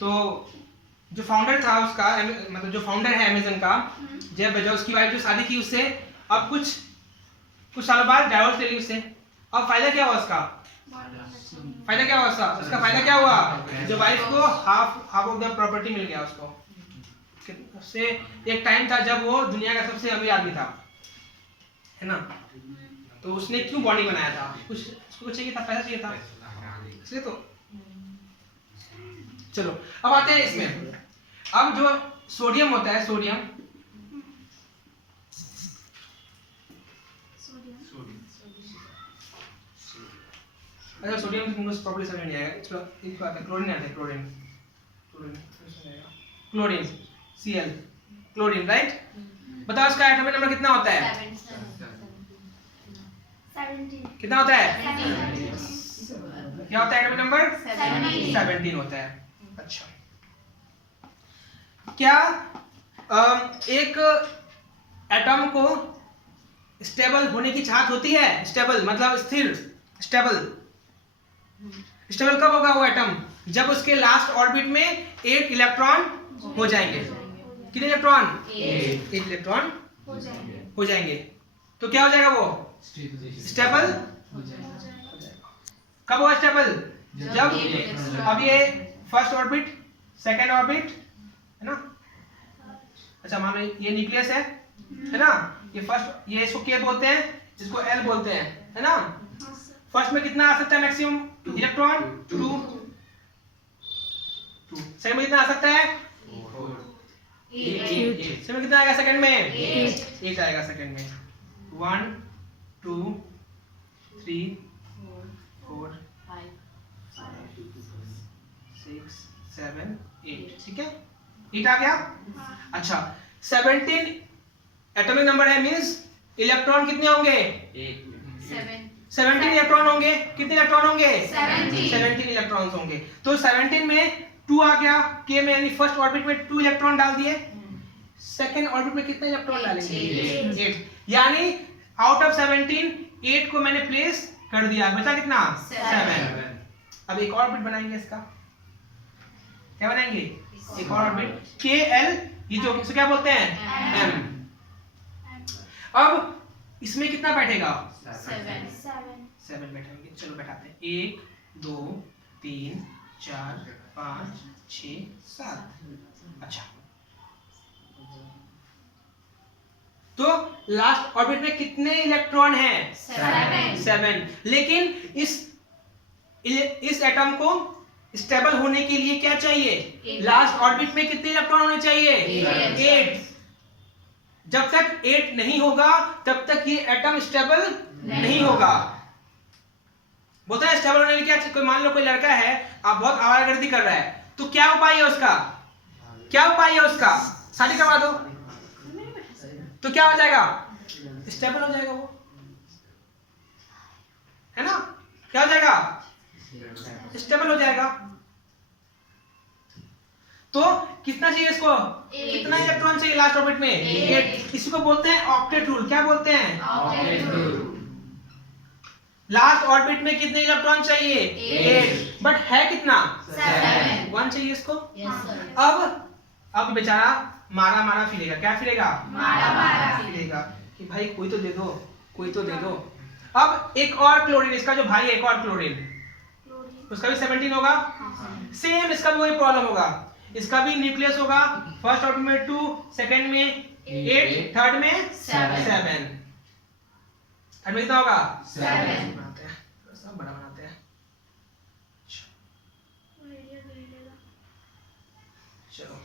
तो जो फाउंडर था उसका, मतलब जो फाउंडर है अमेजन का, जेफ बेजोस, उसकी वाइफ जो शादी की उससे, अब कुछ सालों बाद डाइवोर्स ले ली उससे। अब फायदा क्या हुआ उसका? फायदा क्या हुआ उसका फायदा क्या हुआ? जो वाइफ को हाफ ऑफ द प्रॉपर्टी मिल गया उसको। उससे एक टाइम था जब वो दुनिया का सबसे अमीर आदमी था, है ना? तो उसने क्यों बॉडी बनाया था? उसको चाहिए था, पैसा चाहिए था, इसलिए तो। चलो अब आते हैं इसमें। अब जो सोडियम होता है, सोडियम, अच्छा सोडियम तुमको प्रॉपर्ली समझ नहीं आएगा। चलो इसको आते हैं, क्लोरीन आते हैं, chlorine chlorine Cl, chlorine, right? बताओ इसका एटॉमिक नंबर कितना होता है? कितना होता है? क्या होता है एटॉमिक नंबर? 17 होता है। अच्छा, क्या एक एटॉम को स्टेबल होने की चाहत होती है? स्टेबल मतलब स्थिर, स्टेबल। स्टेबल कब होगा वो एटम? जब उसके लास्ट ऑर्बिट में 8 इलेक्ट्रॉन हो जाएंगे। कितने इलेक्ट्रॉन? 8 इलेक्ट्रॉन हो जाएंगे। तो क्या हो जाएगा वो? स्टेबल। कब होगा स्टेबल? जब अब ये फर्स्ट ऑर्बिट, सेकेंड ऑर्बिट, है ना? अच्छा मान लो ये न्यूक्लियस है ना? ये फर्स्ट, ये इसको के बोलते हैं, इसको एल बोलते हैं, है ना? फर्स्ट में कितना आ सकता है मैक्सिमम इलेक्ट्रॉन? 2। सेकंड में कितना आ सकता है? 8। सेकंड में कितना आएगा सेकंड में? 8 आएगा सेकंड में। 1 2 3 4 6 7 8, ठीक है? 8 आ गया। अच्छा 17 एटॉमिक नंबर है, मींस इलेक्ट्रॉन कितने होंगे? 17 इलेक्ट्रॉन होंगे। कितने इलेक्ट्रॉन होंगे? 17 इलेक्ट्रॉन्स होंगे। तो 17 में 2 आ गया के में, यानी फर्स्ट ऑर्बिट में 2 इलेक्ट्रॉन डाल दिए। सेकंड ऑर्बिट में कितने इलेक्ट्रॉन डालेंगे? 8। यानी आउट ऑफ 17 8 को मैंने प्लेस कर दिया, बचा कितना? 7। अब एक और ऑर्बिट बनाएंगे इसका। क्या बनाएंगे? एक और ऑर्बिट के एल, ये जो इसे क्या बोलते हैं? एम। अब इसमें कितना बैठेगा? 7 बैठेंगे। चलो बैठाते हैं। 1 2 3 4 5 6 7। अच्छा, तो लास्ट ऑर्बिट में कितने इलेक्ट्रॉन हैं? 7। लेकिन इस एटम को स्टेबल होने के लिए क्या चाहिए? लास्ट ऑर्बिट में कितने इलेक्ट्रॉन होने चाहिए? 8। जब तक 8 नहीं होगा तब तक ये एटम स्टेबल नहीं होगा। बोलते हैं स्टेबल होने के लिए क्या? कोई मान लो कोई लड़का है, आप बहुत आवारागर्दी कर रहा है, तो क्या उपाय है उसका? क्या उपाय है उसका? शादी करवा दो, तो क्या हो जाएगा? स्टेबल हो जाएगा वो, है ना? क्या हो जाएगा? स्टेबल हो जाएगा। तो कितना चाहिए इसको? कितना इलेक्ट्रॉन चाहिए लास्ट ऑर्बिट में? 8। इसको बोलते हैं ऑक्टेट रूल। क्या बोलते हैं? Octet rule. लास्ट ऑर्बिट में कितने इलेक्ट्रॉन चाहिए? 8। बट है कितना? 7। 1 चाहिए इसको। अब बेचारा मारा मारा फिरेगा। क्या फिरेगा? मारा मारा फिरेगा कि भाई कोई तो दे दो, कोई तो दे दो। अब एक और क्लोरीन, इसका जो भाई है एक और क्लोरीन, उसका भी 17 होगा। सेम इसका भी वही प्रॉब्लम होगा। इसका भी न्यूक्लियस होगा, फर्स्ट ऑर्बिट में 2, सेकंड में 8, थर्ड में 7। थर्ड में कितना होगा? 7। बनाते हैं, थोड़ा बड़ा बनाते हैं। चलो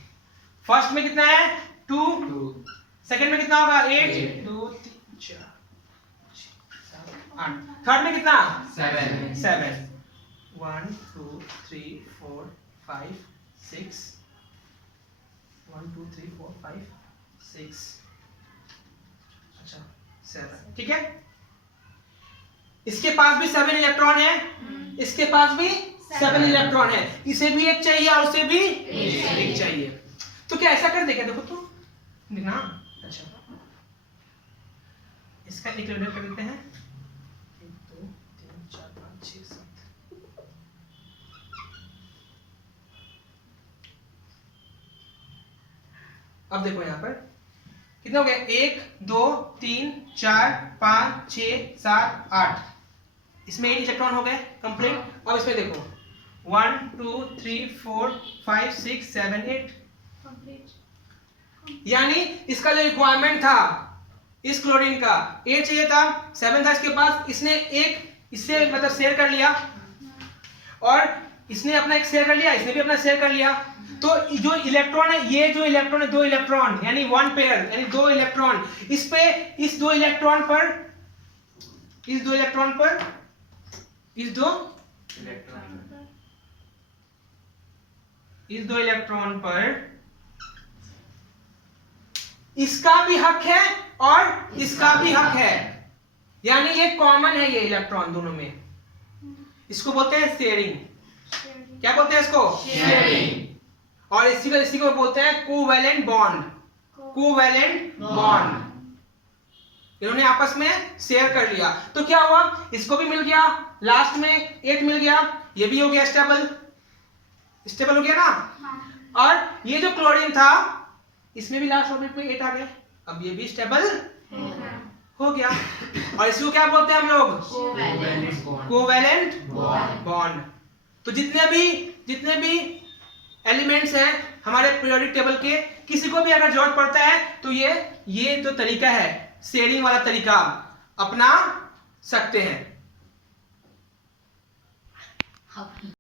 फर्स्ट में कितना है? 2। सेकंड में कितना होगा? 8 2 3 4 8। थर्ड में कितना? 7। 1 2 3 4 5 6 1 2 3 4 5 6। अच्छा 7, ठीक है? इसके पास भी 7 इलेक्ट्रॉन है, इसके पास भी 7 इलेक्ट्रॉन है। इसे भी एक चाहिए और उसे भी एक चाहिए। तो क्या ऐसा कर देगा? देखो तो देखना। अच्छा इसका एक लेवल कर देते हैं। 1 2 3 4 5 6 7। अब देखो यहाँ पर कितने हो गए, 1 2 3 4 5 6 7 8, इसमें 8 इलेक्ट्रॉन हो गए कंप्लीट। अब इसमें देखो 1 2 3 4 5 6 7 8, यानी इसका जो रिक्वायरमेंट था इस क्लोरीन का 8 चाहिए था, 7 था इसके पास, इसने एक इससे मतलब शेयर कर लिया, और इसने अपना एक शेयर कर लिया, इसने भी अपना शेयर कर लिया। तो जो इलेक्ट्रॉन है, ये जो इलेक्ट्रॉन है 2 इलेक्ट्रॉन यानी 1 पेयर यानी 2 इलेक्ट्रॉन, इस पे इस 2 इलेक्ट्रॉन पर इस 2 इलेक्ट्रॉन पर इस 2 इलेक्ट्रॉन पर इसका भी हक है और इसका भी हक है, यानी ये कॉमन है ये इलेक्ट्रॉन दोनों में। इसको बोलते हैं शेयरिंग। क्या बोलते हैं इसको? शेयरिंग। और इसी को बोलते हैं कोवैलेंट बॉन्ड। कोवैलेंट बॉन्ड, इन्होंने आपस में शेयर कर लिया। तो क्या हुआ, इसको भी मिल गया, लास्ट में 8 मिल गया, ये भी हो गया स्टेबल हो गया ना। और ये जो क्लोरीन था इसमें भी लास्ट ऑर्बिट में 8 आ गया, अब ये भी स्टेबल हो गया। और इसको क्या बोलते हैं हम लोग? Covalent bond. तो जितने भी एलिमेंट्स हैं हमारे पीरियोडिक टेबल के, किसी को भी अगर जरूरत पड़ता है तो ये जो तरीका है शेयरिंग वाला तरीका अपना सकते हैं।